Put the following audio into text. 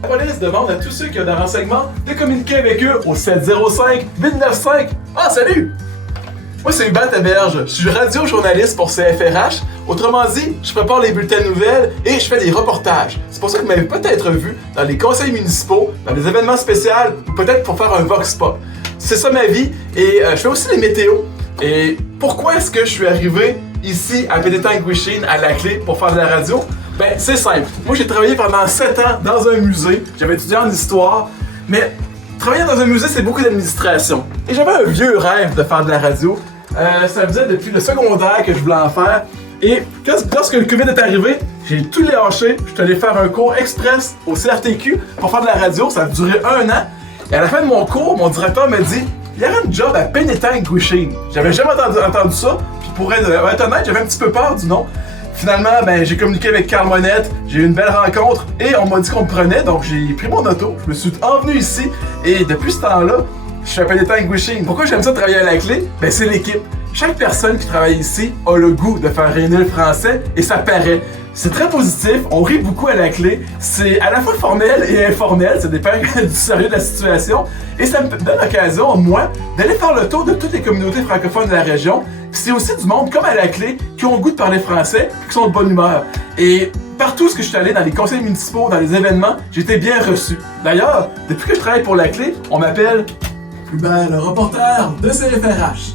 La police demande à tous ceux qui ont des renseignements de communiquer avec eux au 705-895. Ah, salut! Moi, c'est Hubert Taberge. Je suis radio-journaliste pour CFRH. Autrement dit, je prépare les bulletins de nouvelles et je fais des reportages. C'est pour ça que vous m'avez peut-être vu dans les conseils municipaux, dans les événements spéciaux ou peut-être pour faire un vox pop. C'est ça ma vie et je fais aussi les météos. Et pourquoi est-ce que je suis arrivé ici à Pénétanguishene, à la clé, pour faire de la radio? Ben, c'est simple. Moi, j'ai travaillé pendant 7 ans dans un musée. J'avais étudié en histoire, mais travailler dans un musée, c'est beaucoup d'administration. Et j'avais un vieux rêve de faire de la radio. Ça faisait depuis le secondaire que je voulais en faire. Et lorsque le COVID est arrivé, j'ai tout lâché. Je suis allé faire un cours express au CRTQ pour faire de la radio. Ça a duré 1 an. Et à la fin de mon cours, mon directeur m'a dit il y aurait un job à Pénétanguishene. J'avais jamais entendu ça. Puis pour être honnête, j'avais un petit peu peur du nom. Finalement, ben, j'ai communiqué avec Carl Monette, j'ai eu une belle rencontre et on m'a dit qu'on me prenait, donc j'ai pris mon auto, je me suis envenu ici et depuis ce temps-là, je suis à Pénétanguishene. Pourquoi j'aime ça travailler à la clé? Ben c'est l'équipe. Chaque personne qui travaille ici a le goût de faire rayonner le français et ça paraît. C'est très positif, on rit beaucoup à la clé, c'est à la fois formel et informel, ça dépend du sérieux de la situation, et ça me donne l'occasion, moi, d'aller faire le tour de toutes les communautés francophones de la région. C'est aussi du monde, comme à la clé, qui ont le goût de parler français et qui sont de bonne humeur. Et partout où je suis allé, dans les conseils municipaux, dans les événements, j'ai été bien reçu. D'ailleurs, depuis que je travaille pour la clé, on m'appelle Hubert, le reporter de CFRH.